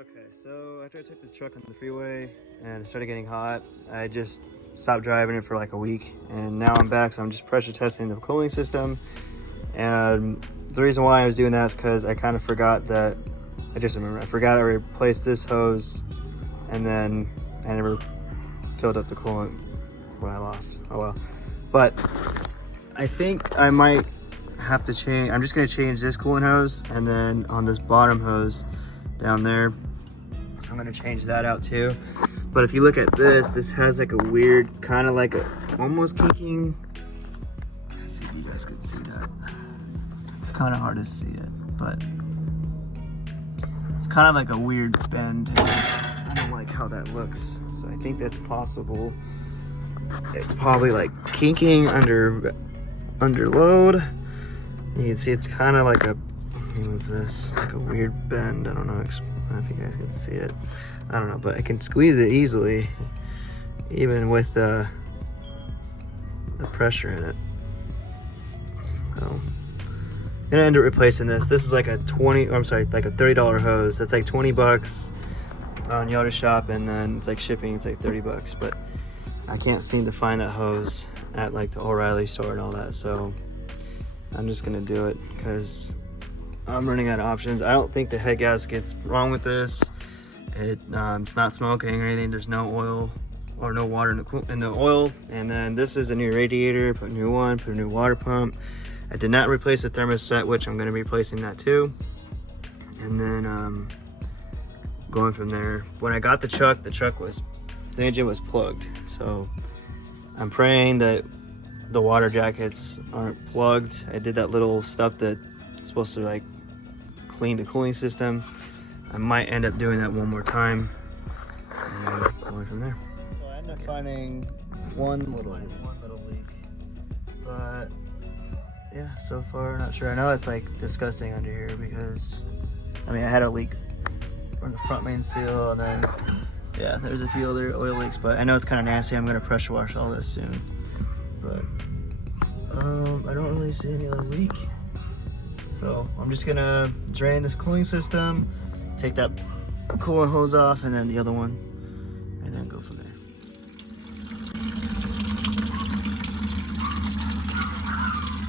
Okay, so after I took the truck on the freeway and it started getting hot, I just stopped driving it for like a week, and now I'm back, so I'm just pressure testing the cooling system. And the reason why I was doing that is because I kind of forgot that, I forgot I replaced this hose, and then I never filled up the coolant when I lost. Oh well. But I think I might have to change, I'm just gonna change this coolant hose, and then on this bottom hose down there, I'm gonna change that out too. But if you look at this has like a weird, kind of like a, almost kinking. Let's see if you guys can see that. It's kind of hard to see it, but it's kind of like a weird bend. I don't like how that looks. So I think that's possible. It's probably like kinking under load. You can see it's kind of like a, let me move this, like a weird bend. I don't know if you guys can see it. I don't know, but I can squeeze it easily, even with the pressure in it. So I'm gonna end up replacing this. This is like a like a $30 hose. That's like 20 bucks on Yoda Shop, and then it's like shipping, it's like 30 bucks. But I can't seem to find that hose at like the O'Reilly store and all that, so I'm just gonna do it because I'm running out of options. I don't think the head gasket's wrong with this. It's not smoking or anything. There's no oil or no water in the oil. And then this is a new radiator. Put a new one. Put a new water pump. I did not replace the thermostat, which I'm going to be replacing that too. And then going from there. When I got the truck the engine was plugged. So I'm praying that the water jackets aren't plugged. I did that little stuff that's supposed to like clean the cooling system. I might end up doing that one more time and going from there. So I ended up finding one little leak, but yeah, so far not sure. I know it's like disgusting under here because I mean I had a leak from the front main seal, and then yeah, there's a few other oil leaks, but I know it's kind of nasty. I'm gonna pressure wash all this soon, but I don't really see any other leak. So I'm just gonna drain this cooling system, take that coolant hose off, and then the other one, and then go from there.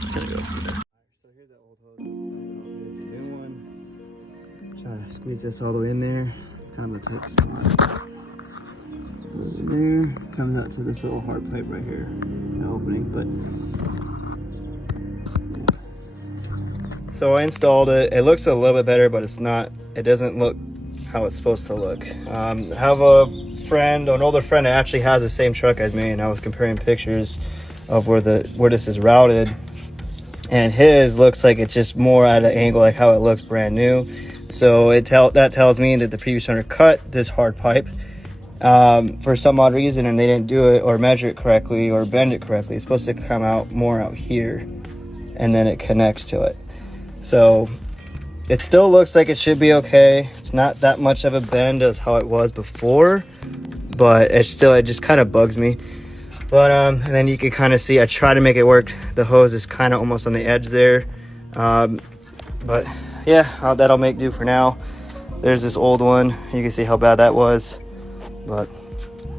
Just gonna go from there. So here's that old hose. It's a new one. Try to squeeze this all the way in there. It's kind of a tight spot. Goes in there, comes out to this little hard pipe right here, an opening, but. So I installed it. It looks a little bit better, but it doesn't look how it's supposed to look. I have an older friend that actually has the same truck as me, and I was comparing pictures of where this is routed, and his looks like it's just more at an angle like how it looks brand new. So that tells me that the previous owner cut this hard pipe for some odd reason, and they didn't do it or measure it correctly or bend it correctly. It's supposed to come out more out here, and then it connects to it. So it still looks like it should be okay. It's not that much of a bend as how it was before, but it just kind of bugs me. But and then you can kind of see I try to make it work. The hose is kind of almost on the edge there, but yeah, that'll make do for now. There's this old one. You can see how bad that was, but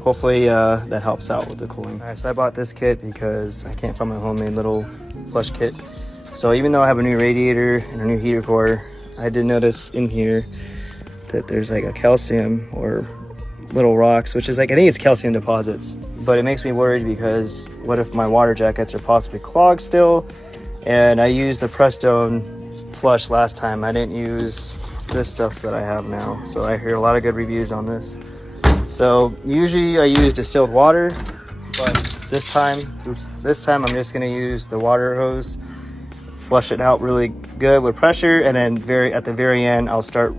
hopefully that helps out with the cooling. All right, so I bought this kit because I can't find my homemade little flush kit. So even though I have a new radiator and a new heater core, I did notice in here that there's like a calcium or little rocks, which is like, I think it's calcium deposits, but it makes me worried because what if my water jackets are possibly clogged still? And I used the Prestone flush last time. I didn't use this stuff that I have now. So I hear a lot of good reviews on this. So usually I use distilled water, but this time I'm just gonna use the water hose, flush it out really good with pressure, and then at the very end I'll start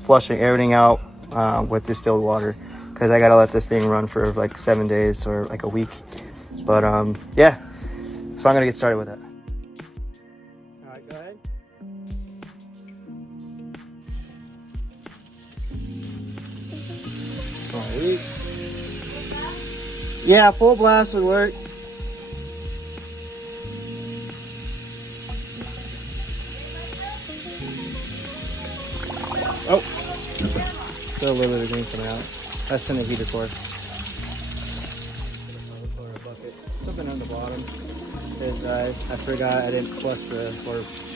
flushing everything out with distilled water, because I gotta let this thing run for like 7 days or like a week. But yeah, so I'm gonna get started with it. All right, go ahead. Yeah, full blast would work. Oh. Still a little bit of green coming out. That's from the heater core. Or a bucket. Something on the bottom. There's guys. I forgot I didn't flush or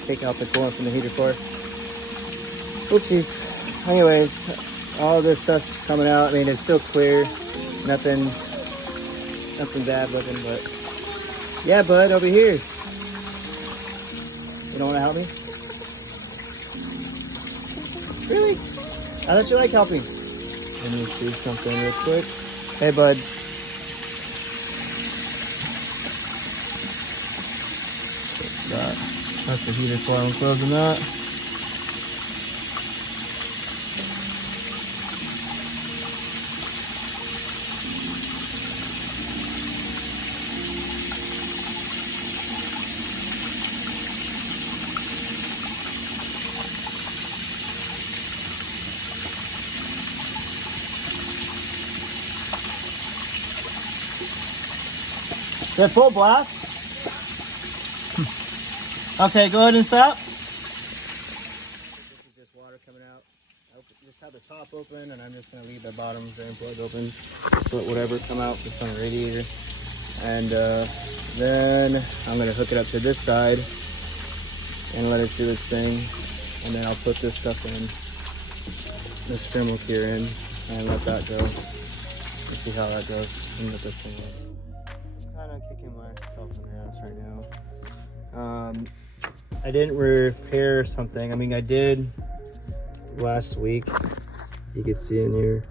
take out the coolant from the heater core. Oopsies. Anyways, all this stuff's coming out. I mean, it's still clear. Nothing bad looking, but yeah, bud, over here. You don't want to help me? Really? I thought you liked helping. Let me see something real quick. Hey, bud. That's the heater core. I'm closing that. They're full blast. Okay, go ahead and stop. This is just water coming out. I just have the top open, and I'm just gonna leave the bottom drain plug open. Just let whatever come out just on the radiator. And then I'm gonna hook it up to this side and let it do its thing. And then I'll put this stuff in, this thermal cure in, and let that go. Let's see how that goes. And let this thing in. I'm kicking myself in the ass right now. I didn't repair something. I mean, I did last week. You can see in here,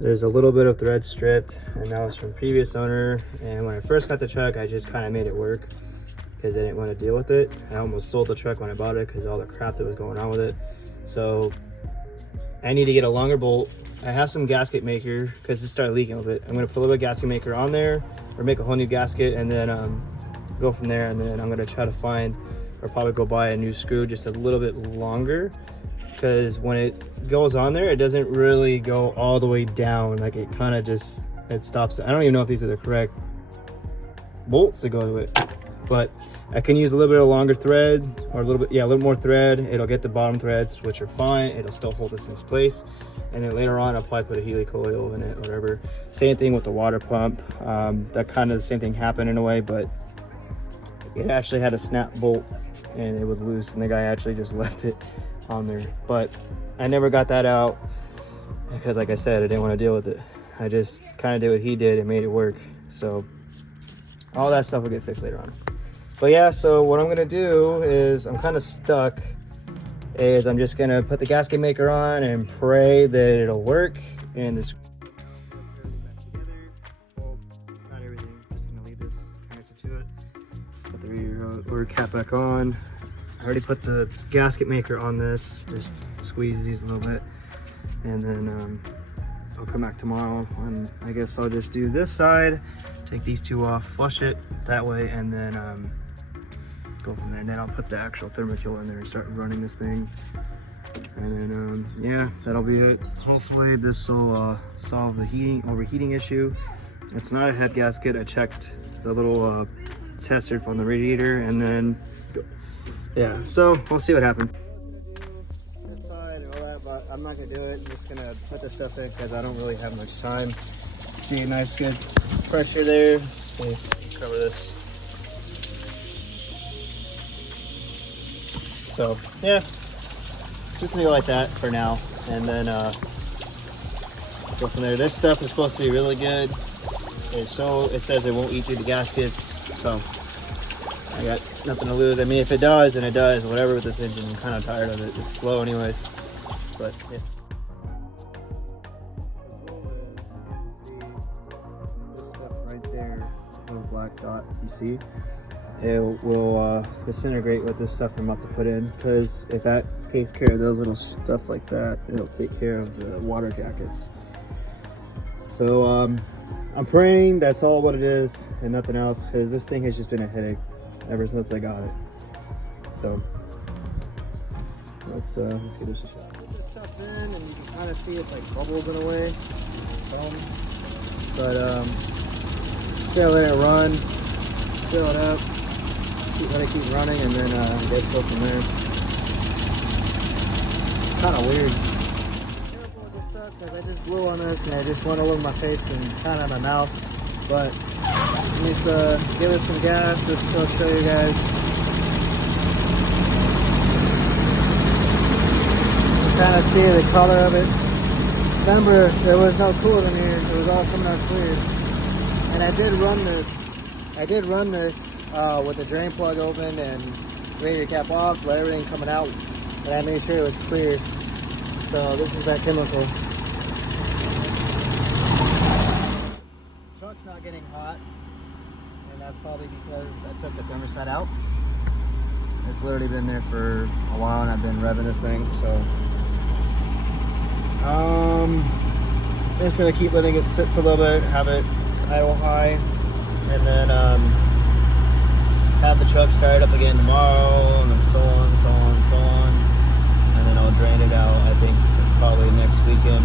there's a little bit of thread stripped, and that was from previous owner. And when I first got the truck, I just kind of made it work because I didn't want to deal with it. I almost sold the truck when I bought it because all the crap that was going on with it. So I need to get a longer bolt. I have some gasket maker because it started leaking a little bit. I'm gonna put a little bit of gasket maker on there, or make a whole new gasket, and then go from there. And then I'm gonna try to find, or probably go buy a new screw just a little bit longer, because when it goes on there, it doesn't really go all the way down. Like it kind of just, it stops. I don't even know if these are the correct bolts to go to it, but I can use a little bit of longer thread, or a little more thread. It'll get the bottom threads, which are fine. It'll still hold this in place. And then later on, I'll probably put a helicoil in it, whatever. Same thing with the water pump. That kind of the same thing happened in a way, but it actually had a snap bolt and it was loose, and the guy actually just left it on there. But I never got that out because, like I said, I didn't want to deal with it. I just kind of did what he did and made it work. So all that stuff will get fixed later on. But yeah, so what I'm gonna do is, I'm kind of stuck, is I'm just gonna put the gasket maker on and pray that it'll work. And this, well, not everything, just gonna leave this connected to it. Put the radiator cap back on. I already put the gasket maker on this, just squeeze these a little bit. And then I'll come back tomorrow, and I guess I'll just do this side, take these two off, flush it that way, and then go from there. And then I'll put the actual thermocule in there and start running this thing. And then yeah, that'll be it. Hopefully this will solve the overheating issue. It's not a head gasket. I checked the little tester from the radiator, and then yeah, so we'll see what happens. This side and all that, but I'm not gonna do it. I'm just gonna put the stuff in because I don't really have much time. See a nice good pressure there. So cover this. So yeah, just gonna go like that for now, and then go from there. This stuff is supposed to be really good. It says it won't eat through the gaskets, so I got nothing to lose. I mean, if it does, then it does. Whatever with this engine, I'm kind of tired of it. It's slow anyways, but yeah. This stuff right there, little black dot, you see? It will disintegrate with this stuff I'm about to put in, because if that takes care of those little stuff like that, it'll take care of the water jackets. So I'm praying that's all what it is and nothing else, because this thing has just been a headache ever since I got it. So let's give this a shot. Put this stuff in, and you can kind of see it's like bubbles in a way. But just gonna let it run, fill it up. Let it keep running, and then I guess go from there. It's kind of weird. Careful with this stuff, Because I just blew on this and I just went all over my face and kind of my mouth. But I need to give it some gas just to show you guys. Kind of see the color of it. Remember, there was no coolant in here. It was all coming out clear. And I did run this with the drain plug open and radiator cap off, let everything coming out. And I made sure it was clear. So this is that chemical. Truck's not getting hot, and that's probably because I took the thermostat out. It's literally been there for a while, and I've been revving this thing. So I'm just gonna keep letting it sit for a little bit, have it idle high, and then have the truck start up again tomorrow, and then so on, so on, so on. And then I'll drain it out, I think, probably next weekend.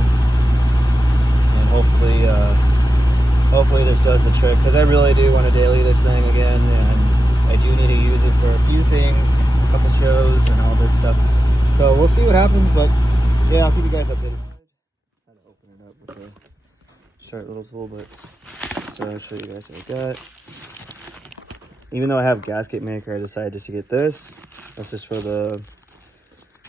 And hopefully this does the trick, because I really do want to daily this thing again, and I do need to use it for a few things, a couple shows, and all this stuff. So we'll see what happens, but yeah, I'll keep you guys updated. Try to open it up with a sharp little tool, but so I'll show you guys what I got. Even though I have gasket maker, I decided just to get this. That's just for the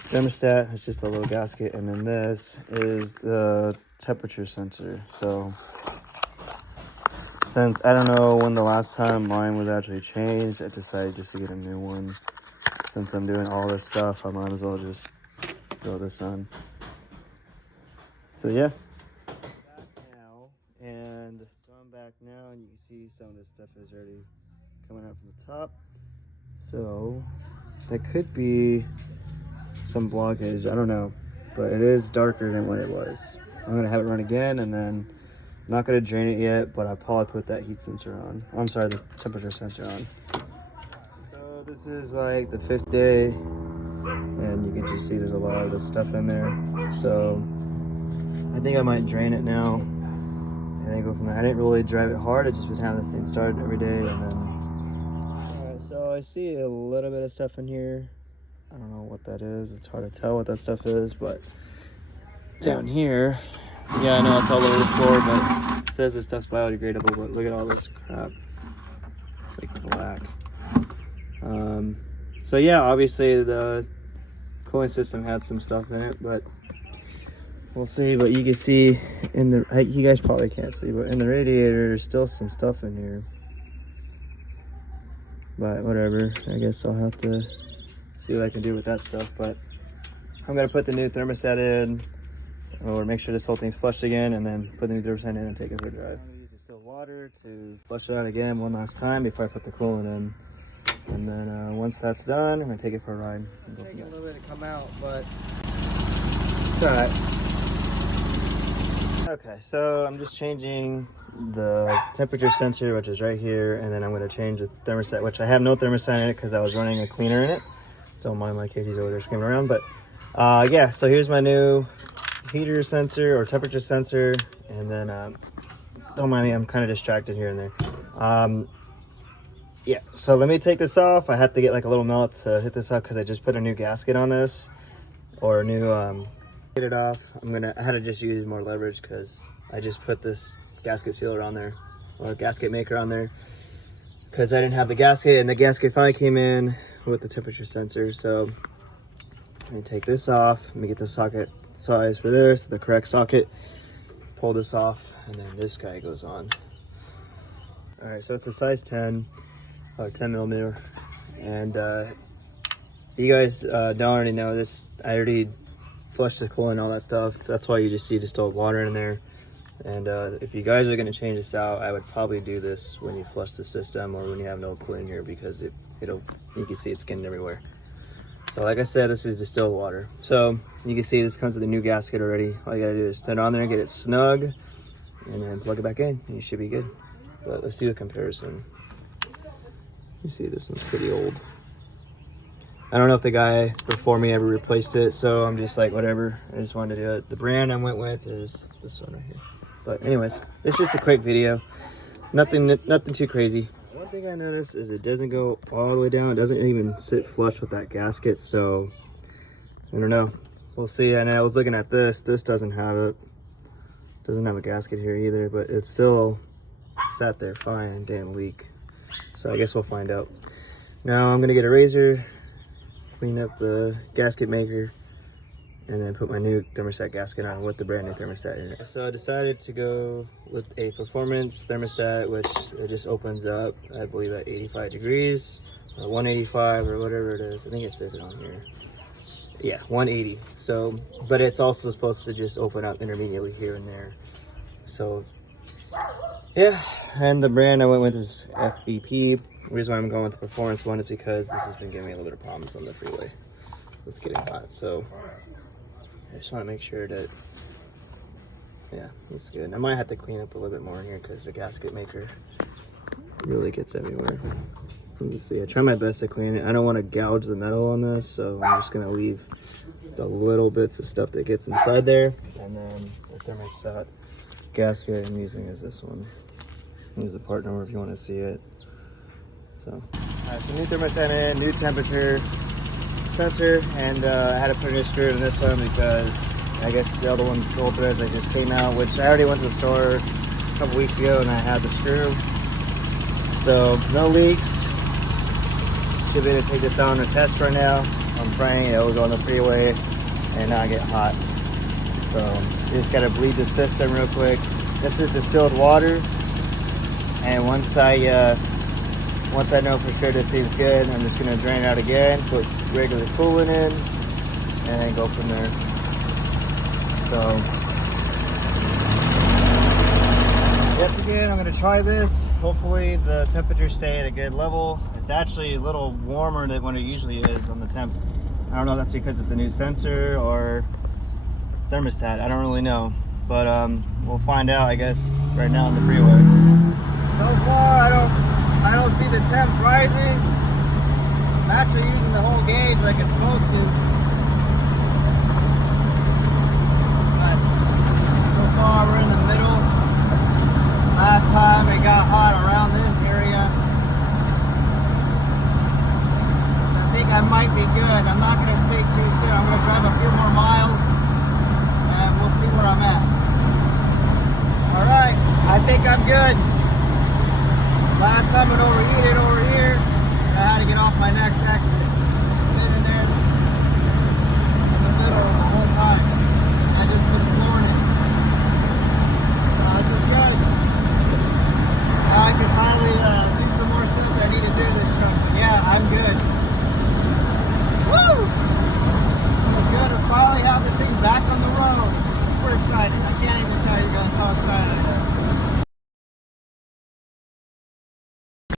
thermostat. It's just a little gasket, and then this is the temperature sensor. So since I don't know when the last time mine was actually changed, I decided just to get a new one. Since I'm doing all this stuff, I might as well just throw this on. So yeah, back now, and so I'm back now, and you can see some of this stuff is already coming out from the top. So that could be some blockage, I don't know, but it is darker than what it was. I'm gonna have it run again, and then I'm not gonna drain it yet, but I'll probably put that heat sensor on. I'm sorry, the temperature sensor on. So this is like the 5th day, and you can just see there's a lot of this stuff in there. So I think I might drain it now and then go from there. I didn't really drive it hard, I just been having this thing started every day, and then alright, so I see a little bit of stuff in here. I don't know what that is. It's hard to tell what that stuff is, but down here, yeah, I know it's all over the floor, but it says this stuff's biodegradable, but look at all this crap. It's like black. So yeah, obviously the cooling system has some stuff in it, but we'll see. But you can see in the, you guys probably can't see, but in the radiator, there's still some stuff in here. But whatever, I guess I'll have to see what I can do with that stuff. But I'm gonna put the new thermostat in, or make sure this whole thing's flushed again, and then put the new thermostat in and take it for a drive. I'm gonna use distilled water to flush it out again one last time before I put the coolant in. And then once that's done, I'm gonna take it for a ride. It's taking a little bit to come out, but it's all right. Okay, so I'm just changing the temperature sensor, which is right here, and then I'm gonna change the thermostat, which I have no thermostat in it because I was running a cleaner in it. Don't mind my kitties over there screaming around, but yeah, so here's my new heater sensor or temperature sensor, and then don't mind me, I'm kind of distracted here and there. Yeah, so let me take this off. I have to get like a little mallet to hit this up because I just put a new gasket on this, or a new get it off. I had to just use more leverage because I just put this gasket sealer on there, or gasket maker on there, because I didn't have the gasket, and the gasket finally came in with the temperature sensor. So let me take this off. Let me get the socket size for this, the correct socket, pull this off, and then this guy goes on. All right, so it's a size 10 or 10 millimeter, and you guys don't already know this. I already flushed the coolant and all that stuff. That's why you just see distilled water in there. And if you guys are going to change this out, I would probably do this when you flush the system, or when you have no coolant here, because you can see it's getting everywhere. So like I said, this is distilled water. So you can see this comes with a new gasket already. All you gotta do is stand on there, get it snug, and then plug it back in, and you should be good. But let's do a comparison. You see this one's pretty old. I don't know if the guy before me ever replaced it, so I'm just like, whatever. I just wanted to do it. The brand I went with is this one right here. But anyways, it's just a quick video. Nothing too crazy. One thing I noticed is it doesn't go all the way down. It doesn't even sit flush with that gasket, so I don't know. We'll see. And I was looking at this. This doesn't have it. Doesn't have a gasket here either, but it's still sat there fine and didn't leak. So I guess we'll find out. Now I'm gonna get a razor, clean up the gasket maker, and then put my new thermostat gasket on with the brand new thermostat in it. So I decided to go with a performance thermostat, which it just opens up, I believe at 85 degrees, or 185 or whatever it is. I think it says it on here. Yeah, 180. So, but it's also supposed to just open up intermediately here and there. So, yeah, and the brand I went with is FVP. The reason why I'm going with the performance one is because this has been giving me a little bit of problems on the freeway. It's getting hot, so I just want to make sure that, yeah, it's good. I might have to clean up a little bit more in here because the gasket maker really gets everywhere. Let's see, I try my best to clean it. I don't want to gouge the metal on this, so I'm just going to leave the little bits of stuff that gets inside there. And then the thermostat gasket I'm using is this one. Here's the part number if you want to see it. So, so new thermostat in, new temperature sensor, and I had to put a new screw in this one because I guess the other one's old threads that just came out, which I already went to the store a couple weeks ago and I had the screw. So no leaks. Should be able to take this down to test right now. I'm praying it will go on the freeway and not get hot. So just gotta bleed the system real quick. This is distilled water, and once I know for sure this seems good, I'm just gonna drain it out again, put regular coolant in, and then go from there. So, yet again, I'm gonna try this. Hopefully the temperature stay at a good level. It's actually a little warmer than what it usually is on the temp. I don't know if that's because it's a new sensor or thermostat. I don't really know, but we'll find out, I guess, right now on the freeway. So far, I don't see the temps rising. I'm actually using the whole gauge like it's supposed to. But so far we're in the middle. Last time it got hot around this area. So I think I might be good. I'm not going to speak too soon. I'm going to drive a few more miles and we'll see where I'm at. Alright, I think I'm good.